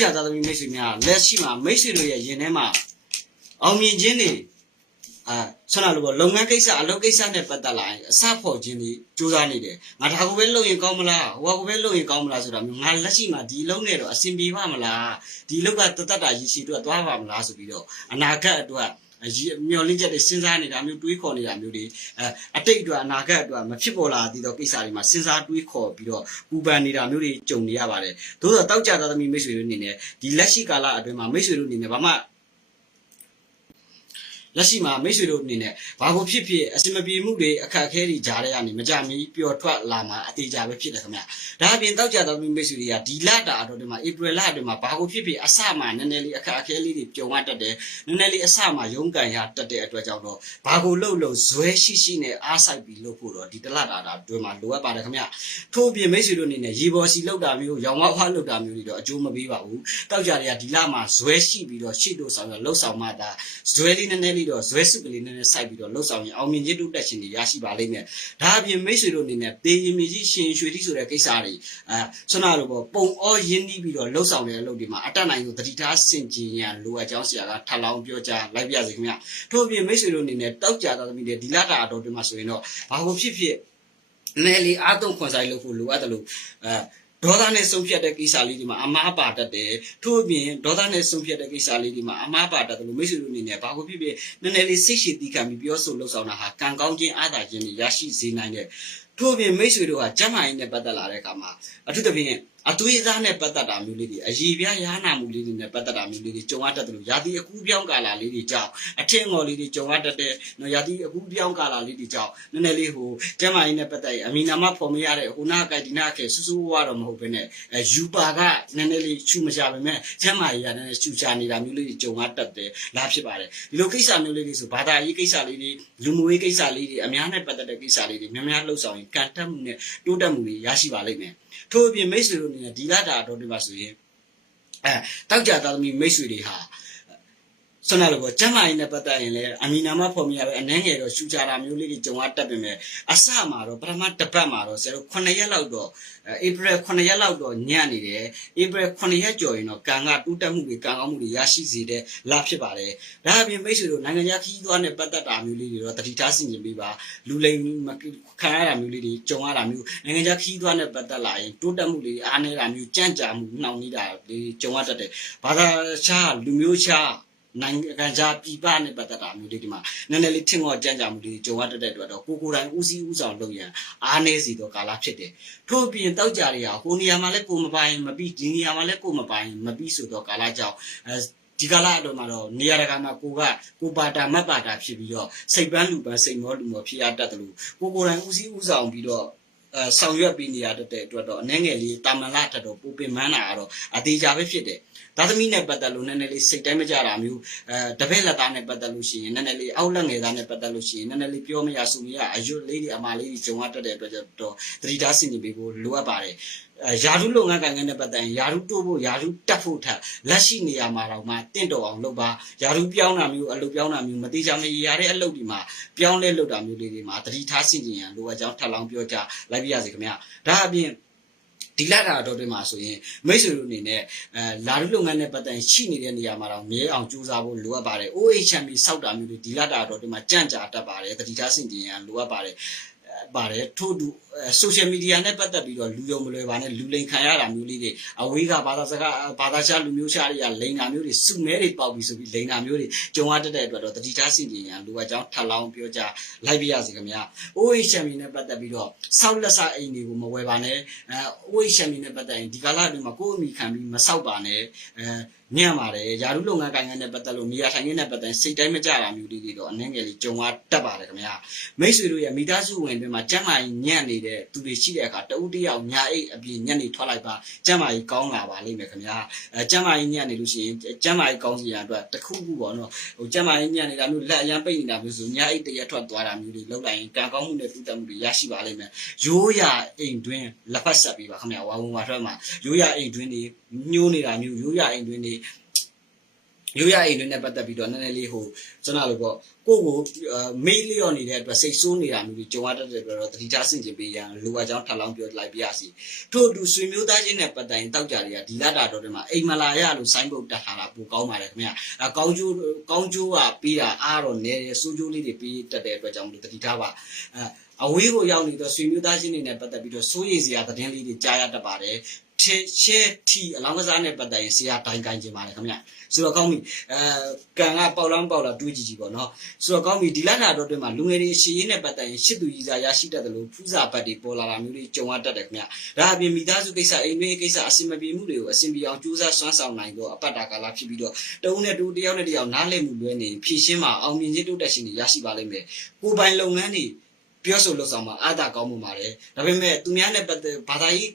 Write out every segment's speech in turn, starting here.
ကြသားသမီးမိတ်ဆွေများလက်ရှိမှာမိတ်ဆွေတို့ရဲ့ရင်ထဲမှာအောင်မြင်ခြင်းတွေအာဆွမ်းလာလို့ပေါ့လုပ်ငန်းကိစ္စအလုပ်ကိစ္စနဲ့ပတ်သက်လာရင်အစဖို့ခြင်းတွေစူးစမ်းနေတယ်ငါဒါကိုပဲလုပ်ရင်ကောင်းမလားဟိုကကိုပဲလုပ်ရင်ကောင်းမလားဆိုတာမျိုးငါလက်ရှိမှာဒီလုံးနဲ့တော့အဆင်ပြေပါမလားဒီလောက်ကတသက်တာရည်ရှိတော့သွားပါမလားဆိုပြီးတော့အနာဂတ်အတွက်အကြီး မျောလင်းချက်တွေစဉ်းစားနေတာမျိုးတွေးခေါ်နေတာမျိုးတွေအဲအတိတ်အတွက်အနာဂတ်အတွက်မဖြစ်ပေါ်လာသေးသောကိစ္စတွေမှာစဉ်းစားတွေးခေါ်ပြီးတော့ပူပန်နေတာမျိုးတွေကြုံနေရပါတယ်သို့သောတောက်ကြသားသမီးမိတ်ဆွေတို့အနေနဲ့ဒီလက်ရှိကာလအတွင်းမှာမိတ်ဆွေတို့အနေနဲ့ဘာမှ လက်ရှိမှာမိတ်ဆွေတို့အနေနဲ့ဘာကိုဖြစ်ဖြစ်အစင်မပြေမှုတွေအခက်အခဲတွေကြားထဲကနေမကြမီပျော်ထွက်လာမှာအသေးကြပဲဖြစ်တယ်ခင်ဗျ။ဒါအပြင်တောက်ကြသောမိတ်ဆွေတွေကဒီလတာအတော်တွေမှာဧပြီလအတွင်းမှာဘာကိုဖြစ်ဖြစ်အစမှနည်းနည်းလေးအခက်အခဲလေးတွေကြုံရတတ်တယ်။နည်းနည်းလေးအစမှရုန်းကန်ရတတ်တဲ့အတွက်ကြောင့်တော့ဘာကိုလှုပ်လို့ဇွဲရှိရှိနဲ့အားဆိုင်ပြီးလှုပ်ဖို့တော့ဒီတလတာတာအတွင်းမှာလိုအပ်ပါတယ်ခင်ဗျ။ထို့အပြင်မိတ်ဆွေတို့အနေနဲ့ရေပေါ်စီလှုပ်တာမျိုးရောင်ဝါးဝါးလှုပ်တာမျိုးတွေတော့အကျိုးမပေးပါဘူး။တောက်ကြတွေကဒီလမှာဇွဲရှိပြီးတော့ရှေ့တို့ဆောင်ရလှုပ်ဆောင်မှသာဇွဲလေးနည်းနည်းလေးတော့ဇွဲစုကလေးနည်းနည်းစိုက်ပြီးတော့လှုပ်ဆောင်ရင်အောင်မြင်ခြင်းတိုးတက်ခြင်းတွေရရှိပါလိမ့်မယ်။ဒါအပြင်မိတ်ဆွေတို့အနေနဲ့တေရင်မြေကြီးရှင်ရွှေတိဆိုတဲ့ကိစ္စတွေအဲဆွမ်းနာလို့ပေါ့ပုံအောရင်းနှီးပြီးတော့လှုပ်ဆောင်တဲ့အလုပ်တွေမှာအတက်နိုင်လို့တတိထားစင်ကြင်ရန်လိုအပ်ကြောင်းဆရာကထပ်လောင်းပြောကြားလိုက်ပြစေခင်ဗျ။ထို့အပြင်မိတ်ဆွေတို့အနေနဲ့တောက်ကြသားသမီးတွေဒီလတာအတော်တွေမှာဆိုရင်တော့ဘာကိုဖြစ်ဖြစ်နယ်လီအားသုံးခွန်ဆိုင်လုပ်ဖို့လိုအပ်တယ်လို့အဲ ဒေါသနဲ့ဆုံးဖြတ်တဲ့ကိစ္စလေးဒီမှာအမားပါတတ်တယ်ထို့အပြင်ဒေါသနဲ့ဆုံးဖြတ်တဲ့ကိစ္စလေးဒီမှာအမားပါတတ်တယ်လို့မိတ်ဆွေတို့အနေနဲ့ဘာကိုဖြစ်ဖြစ်နည်းနည်းလေးစိတ်ရှိတီးခံပြီးပြောဆိုလှုပ်ဆောင်တာဟာကံကောင်းခြင်းအားသာခြင်းတွေရရှိစေနိုင်တဲ့ထို့အပြင်မိတ်ဆွေတို့ကကျမ်းမာရေးနဲ့ပတ်သက်လာတဲ့အခါမှာအထူးသဖြင့် အသွေးအသားနဲ့ပတ်သက်တာမျိုးလေးတွေအည်ပြားရားနာမှုလေးတွေနဲ့ပတ်သက်တာမျိုးလေးတွေကြုံရတတ်တယ်လို့ယာတိအကူးပြောင်းကာလာလေးတွေကြောင့်အထင်ငေါ်လေးတွေကြုံရတတ်တဲ့နော်ယာတိအကူးပြောင်းကာလာလေးတွေကြောင့်နည်းနည်းလေးဟိုကျမ်းမာရေးနဲ့ပတ်သက်ရင်အမီနာမဖော်မရတဲ့ဟိုနာကိုက်ဒီနာကဲဆူဆူဝါတော့မဟုတ်ဘဲနဲ့အဲယူပါကနည်းနည်းလေးချူမချပါပဲကျမ်းမာရေးကနည်းနည်းချူချနေတာမျိုးလေးတွေကြုံရတတ်တယ်လားဖြစ်ပါတယ်ဒီလိုကိစ္စမျိုးလေးတွေဆိုဘာသာရေးကိစ္စလေးတွေလူမှုရေးကိစ္စလေးတွေအများနဲ့ပတ်သက်တဲ့ကိစ္စလေးတွေများများလှုပ်ဆောင်ရင်ကံတက်မှုနဲ့တိုးတက်မှုတွေရရှိပါလိမ့်မယ်ထို့အပြင်မိတ်ဆွေတို့အနေနဲ့ဒီလာတာတော့ဒီမှာဆိုရင်အဲတောက်ကြသားသမီးမိတ်ဆွေတွေဟာ ဆွမ်းလာလို့ပေါ့ကျမ်းမာရေးနဲ့ပတ်သက်ရင်လည်းအမီနာမဖော်မြရပဲအနှဲငယ်တော့ရှူကြတာမျိုးလေးတွေကြုံရတတ်ပေမဲ့အစမှာတော့ပထမတစ်ပတ်မှာတော့ဆရာတို့9ရက်လောက်တော့ဧပြီ9ရက်လောက်တော့ညံ့နေတယ်ဧပြီ9ရက်ကျော်ရင်တော့ကံကတူးတက်မှုတွေကံကောင်းမှုတွေရရှိစေတဲ့လဖြစ်ပါတယ်ဒါအပြင်မိတ်ဆွေတို့နိုင်ငံခြားခီးသွားနဲ့ပတ်သက်တာမျိုးလေးတွေတော့တတိထားဆင်ခြင်ပေးပါလူလိမ်ခံရတာမျိုးလေးတွေကြုံရတာမျိုးနိုင်ငံခြားခီးသွားနဲ့ပတ်သက်လာရင်တိုးတက်မှုတွေအားနည်းတာမျိုးကြံ့ကြာမှုနှောင့်နှေးတာတွေကြုံရတတ်တယ်ဘာသာခြားလူမျိုးခြား နိုင်ငံခြားပြည်ပနဲ့ပတ်သက်တာမျိုးလေးဒီမှာနည်းနည်းလေးထင်ငေါ်ကြံ့ကြာမှုတွေကြုံရတတ်တဲ့အတွက်တော့ကိုကိုယ်တိုင်ဦးစီးဦးဆောင်လုပ်ရန်အားနည်းစီတော့ကာလဖြစ်တယ်ထို့အပြင်တောက်ကြတွေဟာဟိုနေရာမှာလည်းကိုမပိုင်မပြီးဒီနေရာမှာလည်းကိုမပိုင်မပြီးဆိုတော့ကာလကြောင့်အဲဒီကာလအတွင်းမှာတော့နေရာတကာမှာကိုကကိုပါတာမတ်ပါတာဖြစ်ပြီးတော့စိတ်ပန်းလူပန်းစိတ်မောလူမောဖြစ်ရတတ်တယ်လို့ကိုကိုယ်တိုင်ဦးစီးဦးဆောင်ပြီးတော့အဲ ဆောင်ရွက်ပြီးနေရတဲ့အတွက်တော့အနေငယ်လေးတာမန်လာထက်တော့ပူပင်မန်းတာကတော့အသေးချာပဲဖြစ်တယ်သားသမီးနဲ့ပတ်သက်လို့နည်းနည်းလေးစိတ်တိုင်းမကြတာမျိုးအဲတပည့်လက်သားနဲ့ပတ်သက်လို့ရှိရင်နည်းနည်းလေးအောက်လက်ငယ်သားနဲ့ပတ်သက်လို့ရှိရင်နည်းနည်းလေးပြောမရဆိုမရအယွတ်လေးတွေအမာလေးတွေဂျုံရတတ်တဲ့အတွက်တော့သတိထားဆင်ခြင်ပေးဖို့လိုအပ်ပါတယ်အဲယာရုလုပ်ငန်းကိုင်ငန်းနဲ့ပတ်သက်ရင်ယာရုတိုးဖို့ယာရုတက်ဖို့ထက်လက်ရှိနေရာမှာတော့မှတင့်တော်အောင်လုပ်ပါယာရုပြောင်းတာမျိုးအလုပ်ပြောင်းတာမျိုးမတိချာမရရတဲ့အလုပ်ဒီမှာပြောင်းလဲလုပ်တာမျိုးလေးတွေမှာသတိထားဆင်ခြင်ရန်လိုအပ်ကြောင်းထပ်လောင်းပြောကြလိုက်ပြရစီခင်ဗျာဒါအပြင်ဒီလာတာတော့တွင်မှာဆိုရင်မိတ်ဆွေတို့အနေနဲ့အဲလာရုလုပ်ငန်းနဲ့ပတ်သက်ရှိနေတဲ့နေရာမှာတော့မြဲအောင်ကြိုးစားဖို့လိုအပ်ပါတယ် OHM စောက်တာမျိုးတွေဒီလာတာတော့တွင်မှာကြန့်ကြာတတ်ပါတယ်တတိထားဆင်ခြင်ရန်လိုအပ်ပါတယ် ပါတယ်ထို့တူ social media နဲ့ပတ်သက်ပြီးတော့လူယုံမလွယ်ပါနဲ့လူလိန်ခံရတာမျိုးလေးတွေအဝေးကဘာသာစကားဘာသာခြားလူမျိုးခြားတွေကလိန်တာမျိုးတွေစုမဲတွေပေါက်ပြီးဆိုပြီးလိန်တာမျိုးတွေကြုံရတတ်တဲ့အတွက်တော့တတိထားစင်ကြင်ရန်လူအကြောင်းထပ်လောင်းပြောကြလိုက်ပြရစီခင်ဗျာ OHM နဲ့ပတ်သက်ပြီးတော့ဆောက်လက်စအိမ်တွေကိုမဝယ်ပါနဲ့အဲ OHM နဲ့ပတ်သက်ရင်ဒီကာလအတွင်းမှာကိုယ်အမိခံပြီးမဆောက်ပါနဲ့အဲ ညံ့ပါတယ်ယာရုလုပ်ငန်းကိုင်ငန်းနဲ့ပတ်သက်လို့နေရာထိုင်ခင်းနဲ့ပတ်သက်စိတ်တိုင်းမကြတာမျိုးလေးတွေတော့အနှဲငယ်လေးကြုံရတတ်ပါတယ်ခင်ဗျာမိတ်ဆွေတို့ရဲ့မိသားစုဝင်တွေမှာကျမ်းမာရေးညံ့နေတဲ့သူတွေရှိတဲ့အခါတဦးတယောက်ညာအိတ်အပြင်ညံ့နေထွက်လိုက်ပါကျမ်းမာရေးကောင်းလာပါလိမ့်မယ်ခင်ဗျာအဲကျမ်းမာရေးညံ့နေလို့ရှိရင်ကျမ်းမာရေးကောင်းစီရအတွက်တခုခုပေါ့နော်ဟိုကျမ်းမာရေးညံ့နေတာမျိုးလက်အရန်ပိတ်နေတာမျိုးဆိုညာအိတ်တရက်ထွက်သွားတာမျိုးတွေလောက်လိုက်ရင်ကံကောင်းမှုနဲ့တူတက်မှုတွေရရှိပါလိမ့်မယ်ရိုးရအိမ်တွင်းလက်ဖက်ဆက်ပြီးပါခင်ဗျာဝါဝင်ဝါထွက်မှာရိုးရအိမ်တွင်းတွေညှိုးနေတာမျိုးရိုးရအိမ်တွင်းတွေ ရိုးရအိမ်တွေနဲ့ပတ်သက်ပြီးတော့နည်းနည်းလေးဟိုကျွန်တော်တို့ပေါ့ကိုယ့်ကိုအာမေးလျော့နေတဲ့အတွက်စိတ်ဆိုးနေတာမျိုးတွေကြုံရတတ်တဲ့အတွက်တော့တတိထားဆင်ခြင်ပေးရန်လိုအပ်ကြောင်းထပ်လောင်းပြောလိုက်ပြရစီထို့အတူဆွေမျိုးသားချင်းနဲ့ပတ်သက်ရင်တောက်ကြတွေကဒီလတာတော်တွေမှာအိမ်မလာရလို့ဆိုင်းဘုတ်တက်ထားတာပိုကောင်းပါတယ်ခင်ဗျအဲကောင်းကျိုးကောင်းကျိုးကပြီးတာအားတော့နဲတယ်စိုးကျိုးလေးတွေပြီးတတ်တဲ့အတွက်ကြောင့်မလို့တတိထားပါအဲ အဝေးကိုရောက်နေတော့ဆွေမျိုးသားချင်းတွေနဲ့ပတ်သက်ပြီးတော့စိုးရိမ်စရာသတင်းလေးတွေကြားရတတ်ပါတယ်ထေရှဲထီအလောင်းကစားနဲ့ပတ်သက်ရင်ဆရာတိုင်ကိုင်းခြင်းပါတယ်ခင်ဗျဆိုတော့ကောင်းပြီအဲကန်ကပေါက်လောင်းပေါက်လာတွေးကြည့်ကြည့်ပေါ့နော်ဆိုတော့ကောင်းပြီဒီလတာတော့တွင်မှာလူငယ်တွေရှည်ရင်းနဲ့ပတ်သက်ရင်ရှစ်သူကြီးစားရရှိတတ်တယ်လို့ဖူးစာပတ်တွေပေါ်လာတာမျိုးတွေကြုံရတတ်တယ်ခင်ဗျဒါအပြင်မိသားစုကိစ္စအိမ်တွင်းကိစ္စအဆင်မပြေမှုတွေကိုအဆင်ပြေအောင်ကြိုးစားစွမ်းဆောင်နိုင်တော့အပတ်တာကာလဖြစ်ပြီးတော့တဦးနဲ့တူတယောက်နဲ့တယောက်နားလည်မှုလွဲနေဖြည့်ရှင်းမှာအောင်မြင်ခြင်းတိုးတက်ခြင်းတွေရရှိပါလိမ့်မယ်ကိုယ်ပိုင်လုပ်ငန်းတွေ ပြောဆိုလို့ဆောင်မှာအာသာကောင်းမှုပါတယ်ဒါပေမဲ့သူများနဲ့ပတ်သက်ဘာသာရေး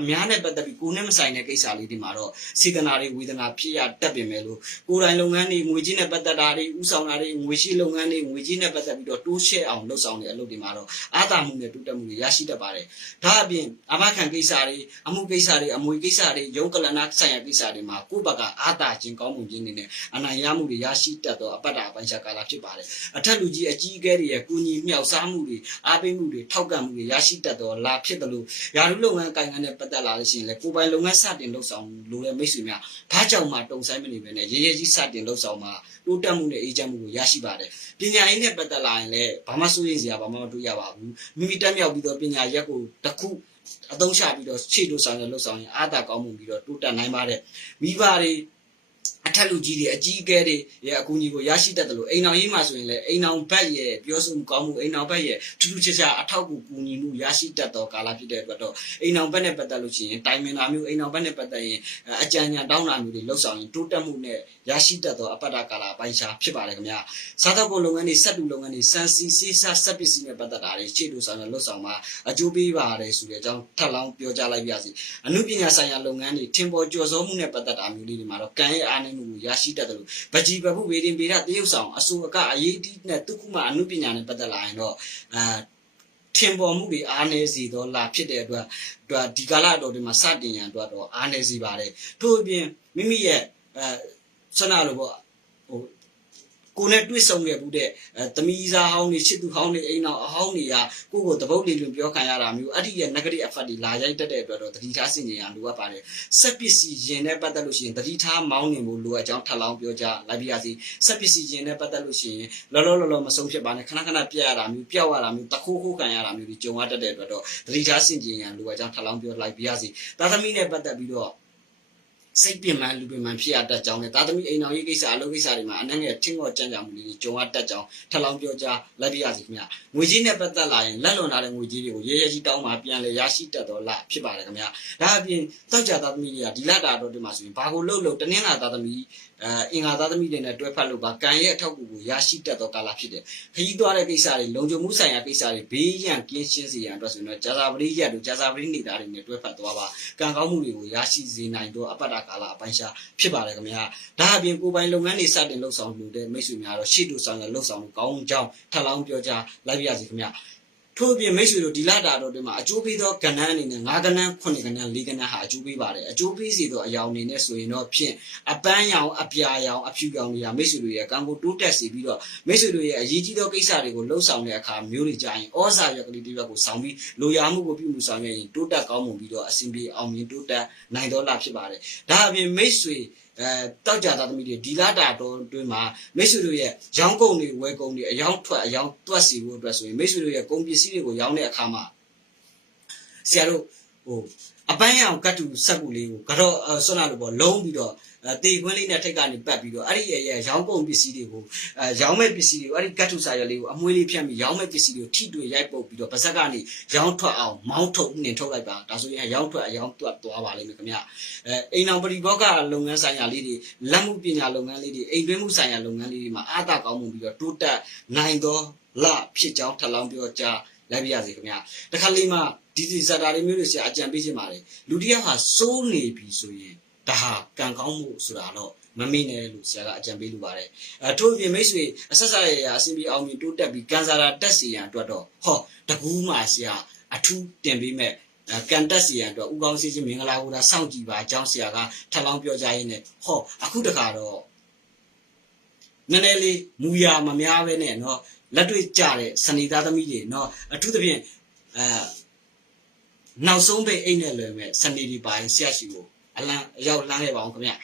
အများနဲ့ပတ်သက်ပြီးကိုယ်နဲ့မဆိုင်တဲ့ကိစ္စလေးတွေမှာတော့စေတနာတွေဝေဒနာဖြစ်ရတတ်ပင်မဲ့လို့ကိုယ်တိုင်လုပ်ငန်းတွေငွေကြီးနဲ့ပတ်သက်တာတွေဥဆောင်တာတွေငွေရှိလုပ်ငန်းတွေငွေကြီးနဲ့ပတ်သက်ပြီးတော့တိုးရှဲအောင်လှုပ်ဆောင်တဲ့အလုပ်တွေမှာတော့အာသာမှုနဲ့တိုးတက်မှုတွေရရှိတတ်ပါတယ်ဒါအပြင်အမခံကိစ္စတွေအမှုကိစ္စတွေအမွေကိစ္စတွေရုံးကလနာဆိုင်ရာကိစ္စတွေမှာကိုယ့်ဘက်ကအာသာခြင်းကောင်းမှုခြင်းတွေနဲ့အနိုင်ရမှုတွေရရှိတတ်တော့အပတ်တာအပိုင်းခြားကာလဖြစ်ပါတယ်အထက်လူကြီးအကြီးအကဲတွေရဲ့ကုညီမြောက်စားမှုတွေအားပေးမှုတွေထောက်ကံမှုတွေရရှိတတ်တော့လာဖြစ်တယ်လို့ယာရုလုပ်ငန်းကိုင်ငန်းနဲ့ပတ်သက်လာလို့ရှိရင်လေကိုယ်ပိုင်လုပ်ငန်းစတင်လှုပ်ဆောင်လိုတဲ့မိတ်ဆွေများဘာကြောင့်မှတုံဆိုင်မနေပဲနဲ့ရေရေကြီးစတင်လှုပ်ဆောင်မှာတိုးတက်မှုနဲ့အေးချမ်းမှုကိုရရှိပါတယ်ပညာရေးနဲ့ပတ်သက်လာရင်လည်းဘာမှစိုးရိမ်စရာဘာမှမတွေ့ရပါဘူးမိမိတက်မြောက်ပြီးတော့ပညာရက်ကိုတစ်ခုအသုံးချပြီးတော့ခြေလို့ဆောင်ရလှုပ်ဆောင်ရင်အားသာကောင်းမှုပြီးတော့တိုးတက်နိုင်ပါတယ်မိဘတွေ အထက်လူကြီးတွေအကြီးအကဲတွေရဲ့အကူအညီကိုရရှိတတ်တယ်လို့အိမ်အောင်ရေးမှာဆိုရင်လည်းအိမ်အောင်ဘက်ရဲ့ပြောဆိုမှုကောင်းမှုအိမ်အောင်ဘက်ရဲ့ထူးထူးခြားခြားအထောက်အကူကူညီမှုရရှိတတ်သောကာလဖြစ်တဲ့အတွက်တော့အိမ်အောင်ဘက်နဲ့ပတ်သက်လို့ရှိရင်တိုင်မင်တာမျိုးအိမ်အောင်ဘက်နဲ့ပတ်သက်ရင်အကြံဉာဏ်တောင်းတာမျိုးတွေလှုပ်ဆောင်ရင်တိုးတက်မှုနဲ့ရရှိတတ်သောအပတ္တကာလပိုင်းခြားဖြစ်ပါတယ်ခင်ဗျာစားသောက်ကုန်လုပ်ငန်းတွေစက်တူလုပ်ငန်းတွေစံစီစေးစားစက်ပစ္စည်းနဲ့ပတ်သက်တာတွေခြေတူဆောင်နဲ့လှုပ်ဆောင်မှာအကျိုးပေးပါတယ်ဆိုတဲ့အကြောင်းထပ်လောင်းပြောကြားလိုက်ပါရစေအမှုပညာဆိုင်ရာလုပ်ငန်းတွေထင်ပေါ်ကျော်စောမှုနဲ့ပတ်သက်တာမျိုးလေးတွေမှာတော့ကံရဲ့အားနည်းမှုကိုရရှိတတ်တယ်လို့ဗကြီးပပုဝေဒင်ပေရတရုပ်ဆောင်အဆိုအကအရေးတီးနဲ့တုခုမအမှုပညာနဲ့ပတ်သက်လာရင်တော့အာထင်ပေါ်မှုတွေအားနည်းစေသောလာဖြစ်တဲ့အတွက်အတွက်ဒီကာလတော်တွေမှာစတင်ရန်အတွက်တော့အားနည်းစေပါတယ်ထို့အပြင်မိမိရဲ့အဲဆန္ဒလိုပေါ့ဟို ကိုနဲ့တွေ့ဆုံခဲ့ဘူးတဲ့အဲသမီးစားဟောင်းတွေချစ်သူဟောင်းတွေအိမ်တော်အဟောင်းတွေကကိုယ့်ကိုတပုတ်လေးတွင်ပြောခံရတာမျိုးအဲ့ဒီရဲ့ negative effect တွေလာရိုက်တတ်တဲ့အတွက်တော့တတိထားစင်ကြင်ရလိုအပ်ပါတယ်စက်ပစ္စည်းရင်နဲ့ပတ်သက်လို့ရှိရင်တတိထားမောင်းနေဖို့လိုအပ်ကြောင်းထပ်လောင်းပြောကြလိုက်ပြရစီစက်ပစ္စည်းရင်နဲ့ပတ်သက်လို့ရှိရင်လောလောလောလောမဆုံးဖြစ်ပါနဲ့ခဏခဏပြက်ရတာမျိုးပြောက်ရတာမျိုးတခိုးခိုးခံရတာမျိုးတွေကြုံရတတ်တဲ့အတွက်တော့တတိထားစင်ကြင်ရလိုအပ်ကြောင်းထပ်လောင်းပြောလိုက်ပြရစီသာသမီနဲ့ပတ်သက်ပြီးတော့ စိတ်ပင်ပန်းလူပင်ပန်းဖြစ်ရတတ်ကြောင်းနဲ့တာသမီအိမ်တော်ရေးကိစ္စအလုပ်ကိစ္စတွေမှာအနှံ့ငယ်ထင်းငေါ်ကြံ့ကြံမှုလေးတွေကြုံရတတ်ကြောင်းထပ်လောင်းပြောကြားလိုက်ပြရစီခင်ဗျငွေကြီးနဲ့ပတ်သက်လာရင်လက်လွန်ထားတဲ့ငွေကြီးတွေကိုရဲရဲကြီးတောင်းမှပြန်လဲရရှိတတ်တော့လားဖြစ်ပါတယ်ခင်ဗျဒါအပြင်တောက်ကြတာသမီတွေကဒီလတာတော့ဒီမှာဆိုရင်ဘာကိုလှုပ်လှုပ်တင်းငါသားသမီအဲအင်္ဂါသားသမီတွေနဲ့တွဲဖက်လို့ပါကံရဲ့အထောက်အကူကိုရရှိတတ်သောကာလဖြစ်တယ်ခရီးသွားတဲ့ကိစ္စတွေလုံခြုံမှုဆိုင်ရာကိစ္စတွေဘေးရန်ကင်းရှင်းစေရန်အတွက်ဆိုရင်တော့ဂျာဇာပရိရက်တို့ဂျာဇာပရိနေတာတွေနဲ့တွဲဖက်သွားပါကံကောင်းမှုတွေကိုရရှိစေနိုင်တော့အပတ္တကာလအပိုင်းရှားဖြစ်ပါတယ်ခင်ဗျာဒါအပြင်ကိုယ်ပိုင်လုပ်ငန်းတွေစတင်လှုပ်ဆောင်လို့တဲ့မိတ်ဆွေများတော့ရှေ့တူဆောင်ရလှုပ်ဆောင်မှုကောင်းကြောင်းထပ်လောင်းပြောကြားလိုက်ပါရစေခင်ဗျာ ထို့အပြင်မိတ်ဆွေတို့ဒီလတာတော်တွေမှာအကျိုးပေးသောကဏ္ဍအနေနဲ့၅ကဏ္ဍ9ကဏ္ဍ4ကဏ္ဍဟာအကျိုးပေးပါတယ်အကျိုးပေးစီသောအယောင်အနေနဲ့ဆိုရင်တော့ဖြင့်အပန်းရောင်အပြာရောင်အဖြူရောင်တွေကမိတ်ဆွေတို့ရဲ့ကံကိုတိုးတက်စေပြီးတော့မိတ်ဆွေတို့ရဲ့အရေးကြီးသောကိစ္စတွေကိုလှုပ်ဆောင်တဲ့အခါမျိုးတွေကြရင်ဩဇာရကလေးတစ်ယောက်ကိုဆောင်ပြီးလိုရာမှုကိုပြုမှုဆောင်ရွက်ရင်တိုးတက်ကောင်းမွန်ပြီးတော့အစဉ်ပြေအောင်မြင်တိုးတက်နိုင်သောလဖြစ်ပါတယ်ဒါအပြင်မိတ်ဆွေ အဲတောက်ကြသားသမီးတွေဒီလာတာတော့တွင်းမှာမိတ်ဆွေတို့ရဲ့ရောင်းကုန်တွေဝယ်ကုန်တွေအယောင်းထွက်အယောင်းတွက်စီဖို့အတွက်ဆိုရင်မိတ်ဆွေတို့ရဲ့ကုန်ပစ္စည်းတွေကိုရောင်းတဲ့အခါမှာဆရာတို့ဟိုအပန်းရောင်ကတ်တူဆက်ကူလေးကိုကတော့ဆွမ်းလာလို့ပေါ့လုံးပြီးတော့ တေခွင်းလေးနဲ့ထိတ်ကနေပတ်ပြီးတော့အဲ့ဒီရဲ့ရဲ့ရောင်းကုန်ပစ္စည်းတွေကိုအဲရောင်းမဲ့ပစ္စည်းတွေကိုအဲ့ဒီကတ်တူစာရွက်လေးကိုအမွှေးလေးဖြတ်ပြီးရောင်းမဲ့ပစ္စည်းတွေကိုထိတွေ့ရိုက်ပုတ်ပြီးတော့ပါဇက်ကနေရောင်းထွက်အောင်မောင်းထုတ်နှင်ထုတ်လိုက်ပါဒါဆိုရင်ရောင်းထွက်အရောင်းတွက်သွားပါလိမ့်မယ်ခင်ဗျအဲအိမ်အောင်ပရိဘောကလုပ်ငန်းဆိုင်ရာလေးတွေလက်မှုပညာလုပ်ငန်းလေးတွေအိမ်တွင်းမှုဆိုင်ရာလုပ်ငန်းလေးတွေမှာအားသာကောင်းမှုပြီးတော့တိုးတက်နိုင်သောလဖြစ်ကြောင်းထပ်လောင်းပြောကြားလိုက်ပြရစီခင်ဗျတခါလေးမှဒီဒီဇာတာတွေမျိုးတွေဆရာအကြံပေးခြင်းပါတယ်လူတစ်ယောက်ဟာစိုးနေပြီဆိုရင် ဒါဟာကံကောင်းမှုဆိုတာတော့မမေ့နဲ့လို့ဆရာကအကြံပေးလိုပါတယ်အဲထို့ပြင်မိတ်ဆွေအဆက်ဆက်ရရအစီအပြီးအောင်မြင်တိုးတက်ပြီးကန်ဆာတာတက်စီရန်အတွက်တော့ဟောတကူးမှဆရာအထူးတင်ပေးမဲ့ကန်တက်စီရန်အတွက်ဥကောင်းစီချင်းမင်္ဂလာကိုဒါစောင့်ကြည့်ပါအကြောင်းဆရာကထပ်လောင်းပြောကြရင်းနဲ့ဟောအခုတခါတော့နည်းနည်းလေးမူရမများပဲနဲ့เนาะလက်တွေ့ကြတဲ့စနေသားသမီးတွေเนาะအထူးသဖြင့်အဲနောက်ဆုံးပဲအိတ်နဲ့လွယ်မဲ့စနေဒီပိုင်းဆရာရှိကို အလံအရောက်လှမ်းခဲ့ပါအောင်ခင်ဗျာ